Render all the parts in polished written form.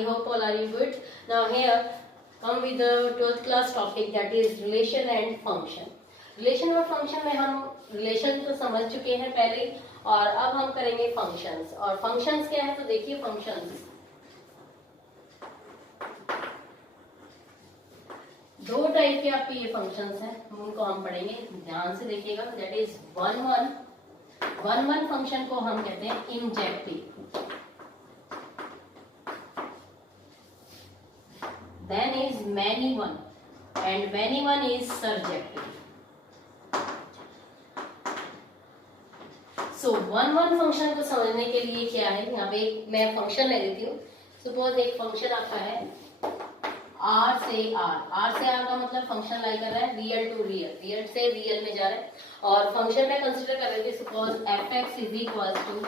I hope all are you good. Now here come with the 12th class topic, that is relation and function. Relation और function में हम relation तो समझ चुके हैं पहले, और अब हम करेंगे फंक्शंस. और फंक्शंस क्या है तो देखिए, फंक्शंस दो टाइप के आपके ये फंक्शंस हैं, उनको हम पढ़ेंगे, ध्यान से देखिएगा. दैट इज वन फंक्शन को हम कहते हैं injective, then is many one, and many one is surjective. So one function को समझने के लिए क्या है, यहाँ पे मैं फंक्शन ले लेती हूँ. सपोज एक फंक्शन आपका है R से R का मतलब फंक्शन लाई कर रहा है रियल टू रियल, रियल से रियल में जा रहा है. और फंक्शन में कंसिडर कर रहे थे suppose fx is equal to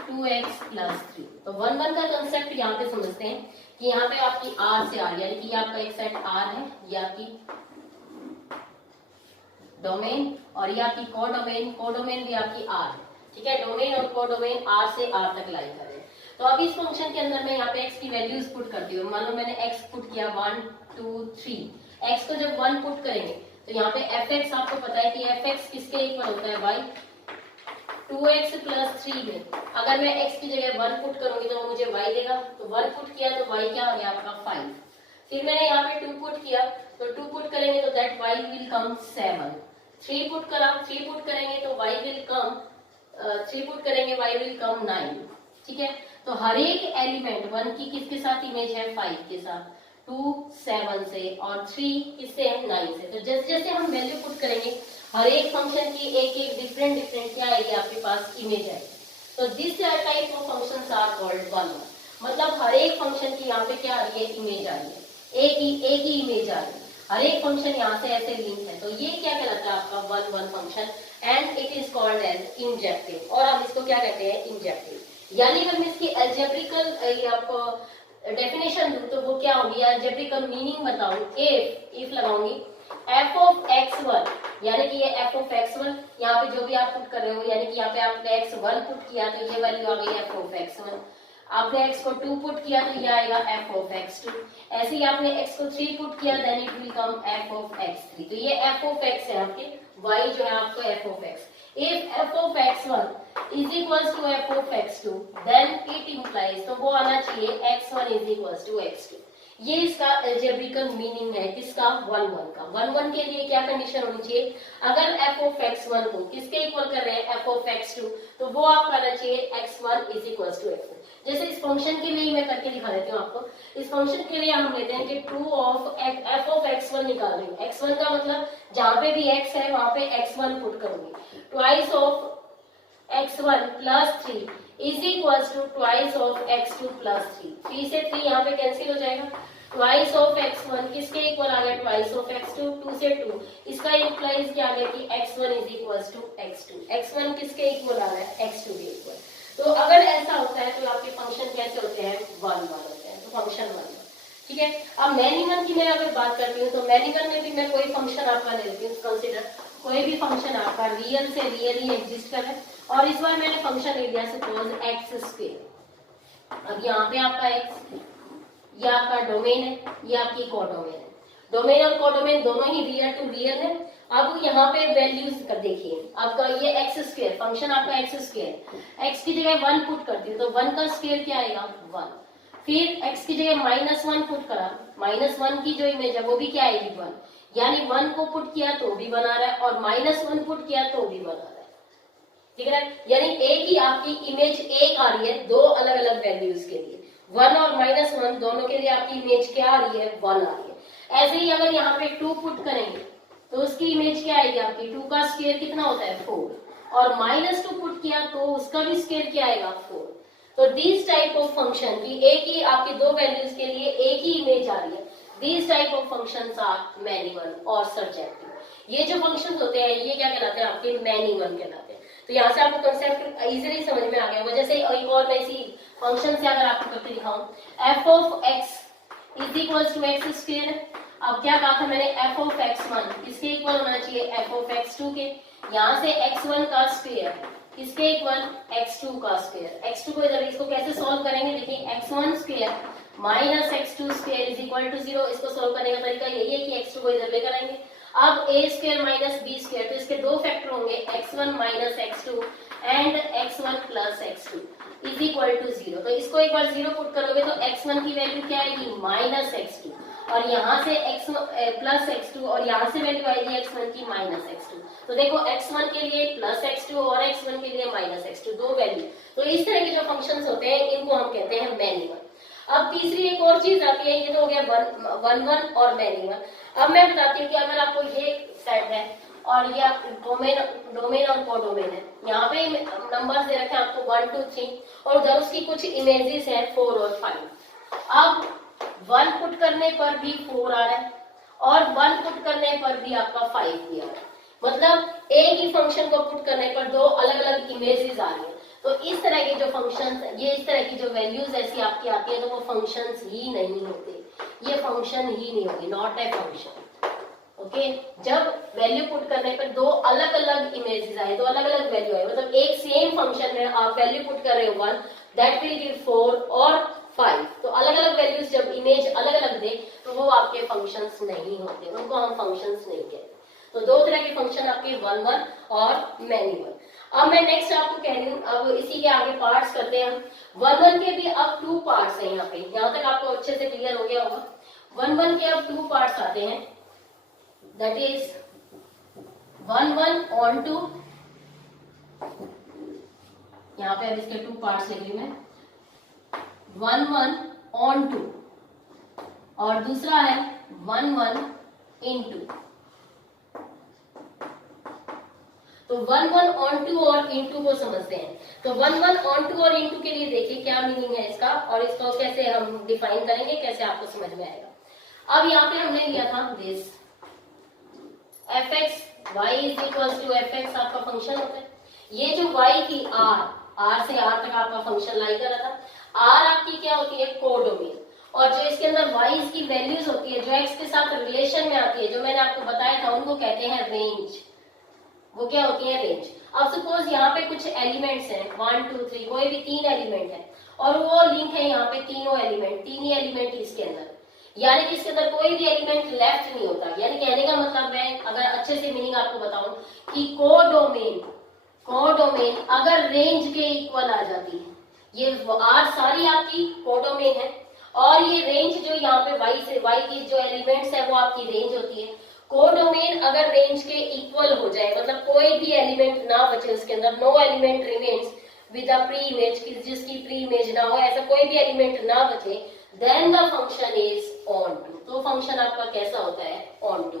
2x plus 3. तो वन का कंसेप्ट यहाँ पे समझते हैं कि यहाँ पे आपकी R से R, यानी कि आपका एक सेट R है, ये आपकी डोमेन, और ये आपकी कोडोमेन भी आपकी R है. ठीक है, डोमेन और कोडोमेन R से R तक लाई कर रहे हैं. तो अब इस फंक्शन के अंदर मैं यहाँ पे x की वैल्यूज पुट करती हूँ. मान लो मैंने x पुट किया 1 2 3. x को जब 1 पुट करेंगे तो यहाँ पे fx आपको पता है कि fx किसके इक्वल होता है, y 2x प्लस 3 में. अगर मैं x की जगह 1 पुट करूंगी तो मुझे y देगा. तो 1 पुट किया तो y क्या आ गया आपका 5. फिर मैंने यहाँ पे 2 पुट किया, तो 2 पुट करेंगे तो that y will come 7. 3 put करेंगे तो y विल कम 3 पुट करेंगे y विल कम 9. ठीक है, तो हर एक एलिमेंट 1 की किसके साथ इमेज है, 5 के साथ, 2 7 से, और 3 किससे है, 9 से. तो जैसे जैसे हम वैल्यू पुट करेंगे हर एक फंक्शन की एक डिफरेंट क्या आएगी आपके पास, इमेज है. तो this type of functions are called one. मतलब हर एक फंक्शन की यहाँ पे क्या आ रही है, इमेज आ रही है, एक ही इमेज आ रही है. हर एक फंक्शन यहाँ से ऐसे लिंक है. तो ये क्या कहलाता है आपका one function, and it is called as injective. और हम इसको क्या कहते हैं, इंजेक्टिव. यानी अगर मैं इसकी एल्जेब्रिकल आपको डेफिनेशन दूं तो वो क्या होगी, एल्जेब्रिकल मीनिंग बताऊं, इफ लगाऊंगी f ऑफ x1, यानी कि ये f ऑफ x1, यहाँ पे जो भी आप पुट कर रहे हो, यानी कि यहाँ पे आपने x1 पुट किया तो ये वैल्यू आ गई f ऑफ x1. आपने x को 2 पुट किया तो ये आएगा f ऑफ x2. ऐसे ही आपने x को 3 पुट किया then it will come f of x3. तो ये f ऑफ x है आपके, y जो है आपको f of x. If f of x1 is equals to f of x2, then it implies, तो वो आना चाहिए x1 is equals to x2. ये इसका एल्जेब्रिकल मीनिंग है किसका, वन के लिए क्या कंडीशन होनी चाहिए, अगर f of x1 को किसके इक्वल कर रहे हैं, f of x2, तो वो आपका आना चाहिए x1 is equals to x2. जैसे इस फंक्शन के लिए मैं करके दिखा देती हूँ आपको. इस फंक्शन के लिए हम लेते हैं कि 2 ऑफ f of x1 निकाल रही हूँ. x1 का मतलब जहाँ पे भी x है वहां पे x1 पुट करूंगी. Twice of x1 plus 3 is equals to twice of x2 plus 3. 3 से 3 यहाँ पे कैंसिल हो जाएगा. ट्वाइस ऑफ x1 किसके इक्वल आ गया, ट्वाइस ऑफ x2, 2 से 2. इसका इंप्लाइज क्या आ गया कि x1 is equals to x2. x1 किसके इक्वल आ रहा है, x2 के इक्वल. तो अगर ऐसा होता है तो आपके फंक्शन कैसे होते हैं, वन होते हैं. तो फंक्शन वन. ठीक है, अब मैनी वन की मैं अगर बात करती हूँ तो मैनी वन में भी मैं कोई फंक्शन आपका ले लेती हूँ. कंसिडर कोई भी फंक्शन आपका रियल से रियल ही एग्जिस्ट कर रहा है, और इस बार मैंने फंक्शन ले लिया सपोज x². अब यहाँ पे आपका x, ये आपका डोमेन है, ये आपकी कोडोमेन है. डोमेन और कोडोमेन दोनों ही रियल टू रियल है. अब यहाँ पे वैल्यूज कर देखिए, आपका ये x² फंक्शन आपका x², x की जगह 1 पुट करती हूँ तो 1 का स्क्वायर क्या आएगा, 1. फिर x की जगह -1 पुट करा, -1 की जो इमेज है वो भी क्या आएगी, 1. यानी 1 को पुट किया तो भी बना रहा है, और -1 पुट किया तो भी बना रहा है. ठीक है, यानी एक ही आपकी इमेज एक आ रही है दो अलग अलग वैल्यूज के लिए. 1 और -1 दोनों के लिए आपकी इमेज क्या आ रही है, 1 आ रही है. ऐसे ही अगर यहाँ पे 2 पुट करेंगे तो उसकी इमेज क्या आएगी आपकी, 2 का स्क्वायर कितना होता है, 4. और -2 पुट किया तो उसका भी स्क्वायर क्या आएगा, 4. तो दिस टाइप ऑफ फंक्शन की एक ही आपकी दो वैल्यूज के लिए एक ही इमेज आ रही है, this type of functions are many one और सर्जेक्टिव. ये जो फंक्शंस होते हैं ये क्या कहलाते हैं, आपके मैनी वन कहलाते हैं. तो यहाँ से आपको कंसेप्ट इजीली समझ में आ गया होगा. जैसे एक और मैं इसी फंक्शन से अगर आपको करके दिखाऊं, f of x is equals to x². अब क्या कहा था मैंने, f ऑफ x1 किसके इक्वल होना चाहिए, f ऑफ x2 के. यहाँ से x1 का स्क्वायर किसके इक्वल, x2 का स्क्वायर. x2 को इधर इसको कैसे सॉल्व करेंगे, देखिए x1 square minus X two square is equal to 0। इसको सोल्व करने का तरीका यही है कि एक्स टू को इधर लेकर आएंगे। अब A square minus B square, तो इसके दो फैक्टर होंगे, x1 minus x2 and x1 plus x2 is equal to 0। तो इसको एक बार 0 पुट करोगे तो x1 की वैल्यू क्या आएगी, माइनस x2, और यहाँ से x प्लस x2, और यहाँ से वैल्यू आएगी x1 की माइनस x2। तो देखो x1 के लिए प्लस x2 और x1 के लिए माइनस x2, दो वैल्यू। तो इस तरह के जो फंक्शंस होते हैं इनको हम कहते हैं मैनी वन। अब तीसरी एक और चीज आती है, ये तो हो गया वन वन और मैनी वन। अब मैं बताती हूँ कि अगर आपको ये सेट है और ये डोमेन और कोडोमेन है, यहाँ पे नंबर्स दे रखे हैं आपको 1 2 3, और उधर उसकी कुछ इमेजेस है 4 और 5। अब 1 पुट करने पर भी 4 आ रहा है और 1 पुट करने पर भी आपका 5 भी आ रहा है, मतलब एक ही फंक्शन को पुट करने पर दो अलग अलग इमेजेस आ रही है। तो इस तरह के जो फंक्शंस, ये इस तरह की जो वैल्यूज ऐसी आपकी आती है तो वो फंक्शंस ही नहीं होते, ये फंक्शन ही नहीं होगी, नॉट ए फंक्शन। ओके, जब वैल्यू पुट करने पर दो अलग अलग इमेजेस आए, दो अलग अलग वैल्यू आए, मतलब एक सेम फंक्शन में आप वैल्यू पुट कर रहे हो 1, दैट विल गिव 4 और 5, तो अलग अलग वैल्यूज जब इमेज अलग अलग दे तो वो आपके फंक्शंस नहीं होते, उनको हम फंक्शंस नहीं कहते। तो दो तरह के फंक्शन आपके वन वन और मैनी वन। अब मैं नेक्स्ट आपको कह रही हूँ, अब इसी के आगे पार्ट्स करते हैं हम। वन वन के भी अब 2 पार्ट्स हैं यहाँ पे, यहाँ तक आपको अच्छे से क्लियर हो गया होगा। वन वन के अब 2 पार्ट्स आते हैं, दैट इज 1 1 ऑन टू, यहाँ पे अब इसके 2 पार्ट्स लिख रही मैं, 1 1 ऑन टू, और दूसरा है 1 1 इनटू। तो 1 1 ऑन टू और इनटू को समझते हैं। तो 1 1 ऑन टू और इनटू के लिए देखिए क्या मीनिंग है इसका, और इसको कैसे हम डिफाइन करेंगे, कैसे आपको समझ में आएगा। अब यहाँ पे हमने लिया था this fx y is equal to fx आपका फंक्शन होता है। ये जो y की r से r तक आपका फंक्शन लाई कर रहा था, r आपकी क्या होती है, कोडोमेन, और जो इसके अंदर y की वैल्यूज होती है जो x के साथ रिलेशन में आती है, जो मैंने आपको बताया था, उनको कहते हैं रेंज। वो क्या होती है, रेंज। अब सपोज यहाँ पे कुछ एलिमेंट्स हैं 1 2 3, कोई भी 3 एलिमेंट है और वो लिंक है यहाँ पे तीनों एलिमेंट, 3 ही एलिमेंट इसके अंदर, यानी कि इसके अंदर कोई भी एलिमेंट लेफ्ट नहीं होता। यानी कहने का मतलब है, अगर अच्छे से मीनिंग आपको बताऊं, कि कोडोमेन अगर रेंज के इक्वल आ जाती है, ये आर सारी आपकी कोडोमेन है, और ये रेंज जो यहाँ पे y की जो एलिमेंट्स है वो आपकी रेंज होती है। कोडोमेन अगर रेंज के इक्वल हो जाए, मतलब कोई भी एलिमेंट ना बचे उसके अंदर, no element remains with a preimage, जिसकी प्री इमेज ना हो, ऐसा कोई भी एलिमेंट ना बचे, then the function is onto. तो फंक्शन आपका कैसा होता है, onto.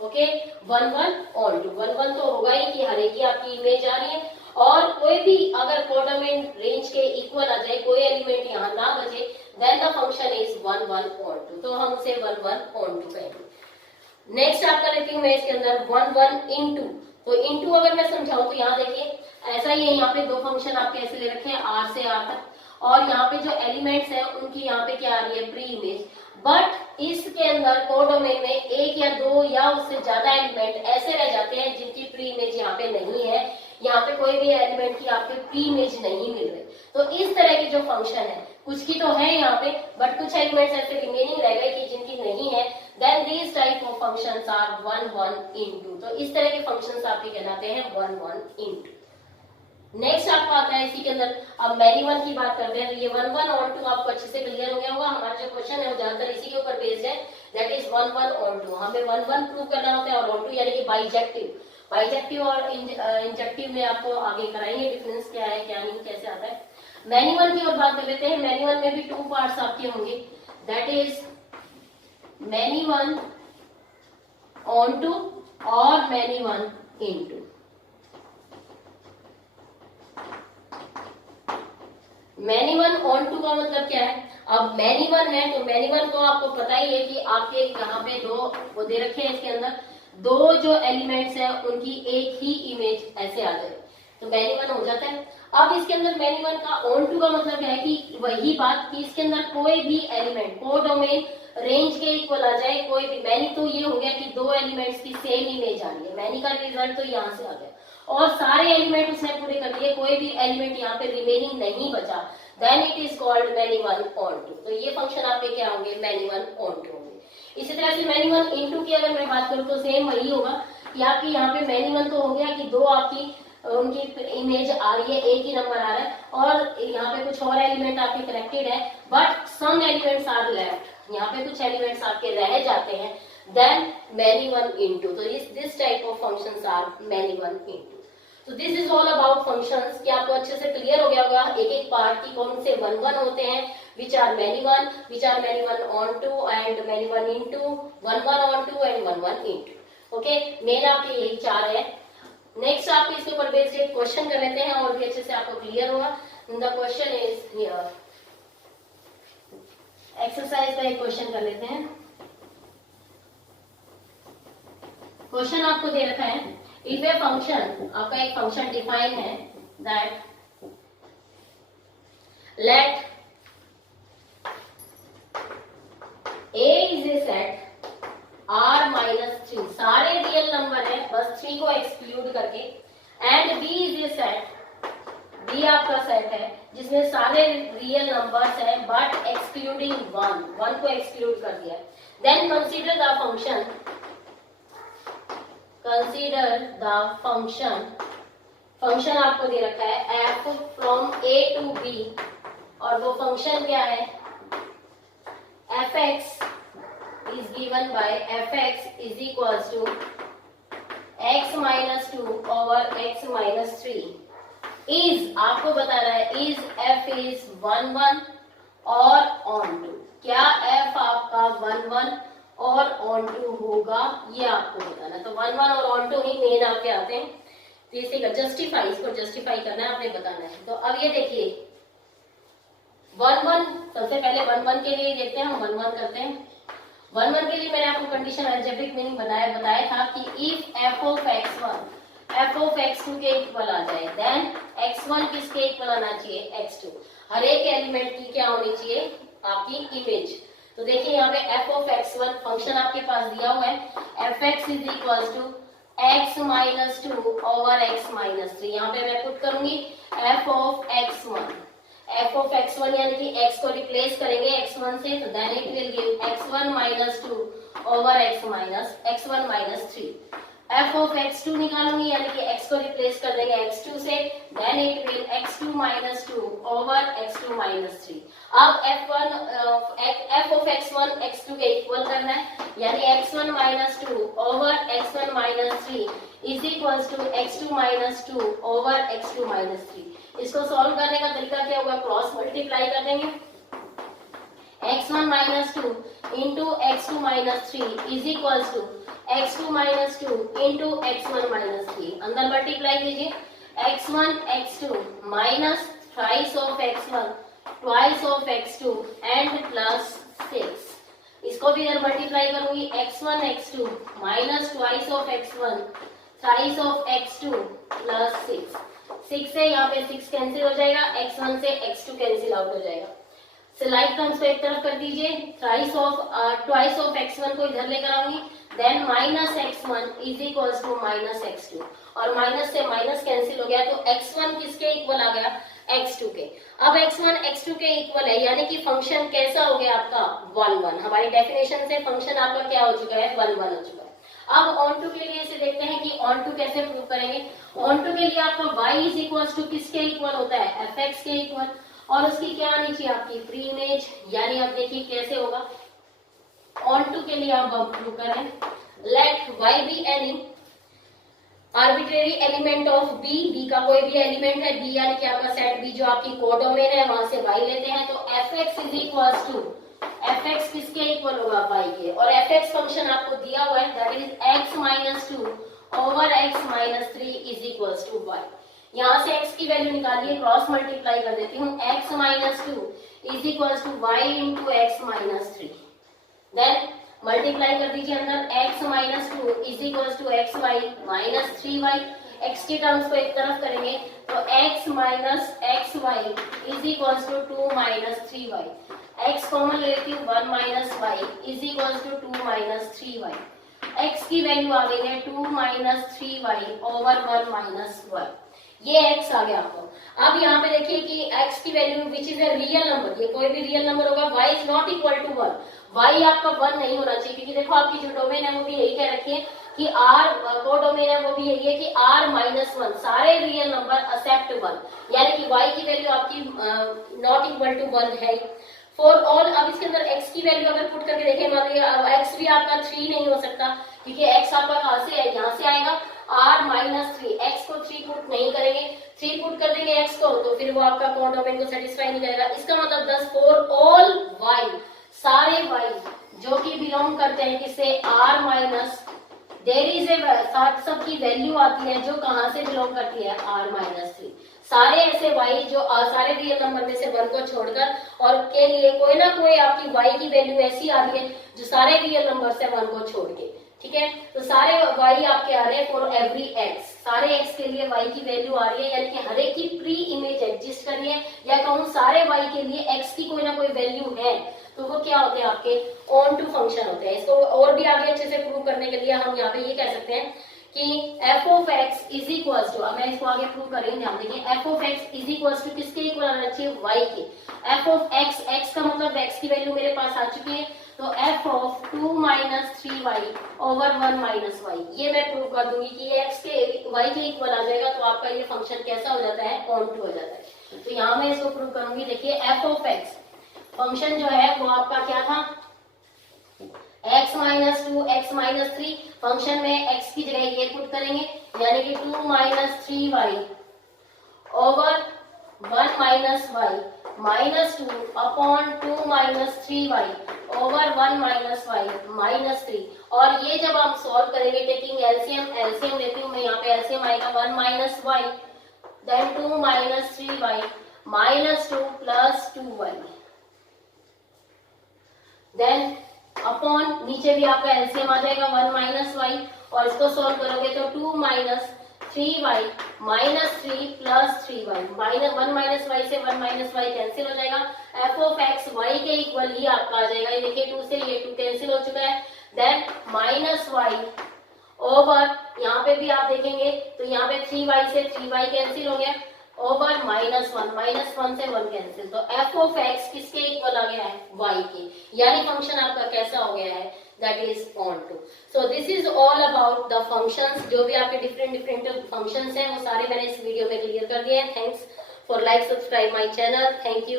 Okay, 1 1 onto, 1 1 तो होगा ही कि हर एक की आपकी इमेज आ रही है, और कोई भी अगर कोडोमेन रेंज के इक्वल आ जाए, कोई एलिमेंट यहाँ ना बचे, then the function is 1 1 onto. तो हम उसे 1 1 ऑन टू कहेंगे। नेक्स्ट आपका लेती हूँ मैं इसके अंदर 1 1 इनटू। तो इनटू अगर मैं समझाऊं तो यहाँ देखिए ऐसा ही है, यहाँ पे दो फंक्शन आपके ऐसे ले रखे हैं r से r तक, और यहाँ पे जो एलिमेंट्स हैं उनकी यहाँ पे क्या आ रही है, प्री इमेज। बट इसके अंदर कोडोमेन में एक या दो या उससे ज्यादा एलिमेंट ऐसे रह जाते हैं जिनकी प्री इमेज यहाँ पे नहीं है, यहाँ पे कोई भी एलिमेंट की आपके प्री इमेज नहीं मिल रही। तो इस तरह के जो फंक्शन है, कुछ की तो है यहाँ पे, बट कुछ एलिमेंट्स ऐसे रिमेनिंग रह गए कि जिनकी नहीं है, then these type of functions are 1 1 into। तो इस तरह के फंक्शंस आपके कहलाते हैं 1 1 into। नेक्स्ट आपको आता है इसी के अंदर, अब मैनी वन की बात करते हैं। तो ये 1 1 ऑन टू आपको अच्छे से क्लियर हो गया होगा। हमारा जो क्वेश्चन है वो ज्यादातर इसी के ऊपर बेस्ड है, दैट इज 1 1 ऑन टू। हमें 1 1 प्रूव करना होता है, और ऑन टू यानी कि बाइजेक्टिव और इंजेक्टिव में आपको आगे कराएंगे डिफरेंस क्या है क्या नहीं, कैसे आता है। मैनी वन की और बात कर लेते हैं। मैनी वन में भी 2 पार्ट्स आपके होंगे, that is many one onto और many one into. Many one onto का मतलब क्या है, अब मैनी वन है तो मैनी वन तो आपको पता ही है कि आपके यहाँ पे दो वो दे रखे हैं, इसके अंदर दो जो एलिमेंट्स हैं उनकी एक ही इमेज ऐसे आ जाए तो मैनी वन हो जाता है। अब इसके अंदर मैनी वन का ऑन टू का मतलब है कि वही बात कि इसके अंदर कोई भी एलिमेंट कोडोमेन रेंज के इक्वल आ जाए, कोई भी। मैनी तो ये हो गया कि दो एलिमेंट्स की सेम इमेज आ रही है, मैनी का रिजल्ट तो यहाँ से आ गया, और सारे एलिमेंट उसने पूरे कर लिए, कोई भी एलिमेंट यहाँ पे रिमेनिंग नहीं बचा, then it is called many one onto. तो ये फंक्शन आपके क्या होंगे, मैनी वन ऑन टू होंगे। इसी तरह से मैनी वन इनटू की अगर मैं बात करूँ तो सेम वही होगा कि आपकी यहाँ पे मैनी वन तो हो गया कि दो आपकी उनकी इमेज आ रही है, एक ही नंबर आ रहा है, और यहाँ पे कुछ और एलिमेंट आपके कनेक्टेड है, but some elements are left, यहाँ पे कुछ एलिमेंट्स आपके रह जाते हैं, देन मैनी वन इनटू। तो this type of functions are many one into. तो this is all about functions, कि आपको अच्छे से क्लियर हो गया होगा एक एक पार्ट की कौन से वन वन होते हैं, which are many one onto and many one into, one one onto and one one into. Okay, main आपके यही चार है। नेक्स्ट आपके इसके ऊपर बेस्ड एक क्वेश्चन कर लेते हैं और भी अच्छे से आपको क्लियर होगा। The question is here, exercise का एक क्वेश्चन कर लेते हैं। क्वेश्चन आपको दे रखा है, इफ ए फंक्शन, आपका एक फंक्शन डिफाइन है that let a is a set R minus 3, सारे रियल नंबर है बस 3 को एक्सक्लूड करके, and B is a set, B आपका सेट है जिसमें सारे रियल नंबर्स है बट एक्सक्लूडिंग 1 को एक्सक्लूड कर दिया। देन कंसीडर द फंक्शन आपको दे रखा है f from A to B, और वो फंक्शन क्या है, fx is given by fx is equals to x minus 2 over x minus 3 is, आपको बता रहा है is f is 1 1 और on 2, क्या f आपका 1 1 और on 2 होगा, ये आपको बताना। तो 1 1 और on 2 ही मेन आपके आते हैं, तो इसे इसको जस्टिफाई करना है, आपने बताना है। तो अब ये देखिए 1 1, सबसे पहले 1 1 के लिए देखते हैं, हम 1 1 करते हैं। 1 1 के लिए मैंने आपको कंडीशन अलजेब्रिक मीनिंग बताया था कि if f of x1 f of x2 के इक्वल आ जाए, देन x1 किसके इक्वल आना चाहिए, x2। हर एक एलिमेंट की क्या होनी चाहिए, आपकी इमेज। तो देखिए यहाँ पे f of x1 फंक्शन आपके पास दिया हुआ है, fx is equal to x minus 2 over x minus 3। यहाँ पे मैं पुट करूंगी f of x1 यानी कि x को रिप्लेस करेंगे x1 से, तो then it will give x1 minus 2 over x1 minus 3। f of x2 निकालूंगी यानी कि x को रिप्लेस कर देंगे x2 से, then it will x2 minus 2 over x2 minus 3। अब f of x1 x2 के इक्वल करना है, यानी x1 minus 2 over x1 minus 3 is equal to x2 minus 2 over x2 minus 3। इसको सॉल्व करने का तरीका क्या होगा, क्रॉस मल्टीप्लाई कर देंगे, x1 minus 2 into x2 minus 3 is equal to x2 minus 2 into x1 minus 3। अंदर मल्टीप्लाई कीजिए, x1 x2 minus thrice of x1 twice of x2 and plus 6। इसको भी इधर मल्टीप्लाई करूंगी, x1 x2 minus twice of x1 thrice of x2 plus 6 से यहाँ पे 6 cancel हो जाएगा, x1 से x2 कैंसिल आउट हो जाएगा। लाइक टर्म्स को एक तरफ कर दीजिए, ट्वाइस ऑफ x1 को इधर लेकर आऊंगी, then minus x1 is equal to minus x2, और माइनस से माइनस कैंसिल हो गया, तो x1 किसके इक्वल आ गया, x2 के। अब x1 x2 के इक्वल है, यानी कि फंक्शन कैसा हो गया आपका 1 1। हमारी डेफिनेशन से फंक्शन आपका क्या हो चुका है, 1 1 हो चुका है। अब ऑन टू के लिए इसे देखते हैं कि ऑन टू कैसे प्रूव करेंगे। ऑन टू के लिए आपका y इज इक्वल टू किसके इक्वल होता है, fx के इक्वल, और उसकी क्या आनी चाहिए, आपकी प्री इमेज, यानी आप देखिए कैसे होगा। ऑन टू के लिए आप प्रूव करें, let y be any arbitrary element of b का कोई भी एलिमेंट है b, यानी कि आपका सेट b जो आपकी कोडोमेन है, वहां से y लेते हैं, तो fx is equal to, fx किसके इक्वल होगा, y के, और fx फंक्शन आपको दिया हुआ है, that is x minus 2 over x minus 3 is equal to y। यहाँ से x की वैल्यू निकालिए, क्रॉस मल्टीप्लाई कर देती हूँ, x minus 2 is equal to y into x minus 3, then multiply कर दीजिए अंदर, x minus 2 is equal to x y minus 3y। x की टर्म्स को एक तरफ करेंगे, तो x minus x y is equal to 2 minus 3y। x common लेती हूँ, 1 minus y is equal to 2 minus 3y। x की वैल्यू आ गई है 2 माइनस 3y ओवर 1 माइनस 1। ये x आ गया आपको। अब यहाँ पे देखिए कि x की value which is a real number, ये कोई भी रियल नंबर होगा, y is not equal to 1, y आपका 1 नहीं होना चाहिए, क्योंकि देखो आपकी जो डोमेन है वो भी यही कह रखी है कि r को डोमेन है वो भी यही है कि r-1 सारे रियल नंबर एक्सेप्ट 1, यानी कि y की वैल्यू आपकी नॉट इक्वल टू 1 है फॉर ऑल। अब इसके अंदर x की वैल्यू अगर पुट करके देखें, मान लीजिए x भी आपका 3 नहीं हो सकता, क्योंकि x आपका कहाँ से है, यहाँ से आएगा, r-3, x को 3 पुट नहीं करेंगे, 3 पुट कर देंगे x को, तो फिर वो आपका कोड डोमेन को सेटिस्फाई नहीं करेगा। इसका मतलब 10 फॉर ऑल y, सारे y जो कि बिलोंग करते हैं किससे, r-, देयर इज ए, साथ सबकी वैल्यू आती है जो कहां से बिलोंग करती है, r-3, सारे ऐसे y जो सारे रियल नंबर में से 1 को छोड़कर और के लिए कोई ना कोई आपकी y की वैल्यू ऐसी आ रही है जो सारे रियल नंबर से 1 को छोड़ के, ठीक है। तो सारे y आपके आ रहे हैं फॉर एवरी x, सारे x के लिए y की वैल्यू आ रही है, यानी कि हर एक की प्री इमेज एग्जिस्ट कर रही है, या कहूँ सारे y के लिए x की कोई ना कोई वैल्यू है, तो वो क्या होते हैं आपके ऑन टू फंक्शन होते हैं। इसको और भी आगे अच्छे से प्रूव करने के लिए हम यहाँ पे ये कह सकते हैं कि f of x is equal to, अब मैं इसको आगे प्रूव करेंगे, ध्यान देखिए, f of x is equal to किसके इक्वल आना चाहिए, y के। f ऑफ x, x का मतलब x की वैल्यू मेरे पास आ चुकी है, तो f of 2 - 3y over 1 - y, ये मैं प्रूव कर दूंगी कि ये x के y के इक्वल आ जाएगा, तो आपका ये फंक्शन कैसा हो जाता है, ऑन टू हो जाता है। तो यहाँ मैं इसको प्रूव करूंगी, देखिए f ऑफ x फंक्शन जो है वो आपका क्या था, x - 2 x - 3, फंक्शन में x की जगह ये पुट करेंगे, यानी कि 2 - 3y over 1 - y -2 upon 2 - 3y over 1 - y -3, और ये जब हम सॉल्व करेंगे टेकिंग एलसीएम, एलसीएम लेती हूँ मैं, यहाँ पे एलसीएम आएगा 1 - y then 2 - 3y -2 plus 2y, then upon नीचे भी आपका एलसीएम आ जाएगा 1 - y, और इसको सॉल्व करोगे तो 2 - 3y -3 प्लस 3y, -1 - y से 1 - y कैंसिल हो जाएगा, f ऑफ x y के इक्वल ही आपका आ जाएगा, ये देखिए 2 से ये 2 कैंसिल हो चुका है, देन -y ओवर, यहाँ पे भी आप देखेंगे तो यहाँ पे 3y से 3y कैंसिल हो गया, ओवर -1 से 1 कैंसिल, तो f ऑफ x किसके इक्वल आ गया है, y के, यानी फंक्शन आपका कैसा हो गया है, that is onto. So this is all about the functions, जो भी आपके डिफरेंट फंक्शंस हैं वो सारे मैंने इस वीडियो में क्लियर कर दिए हैं। Thanks for like, subscribe my channel, thank you.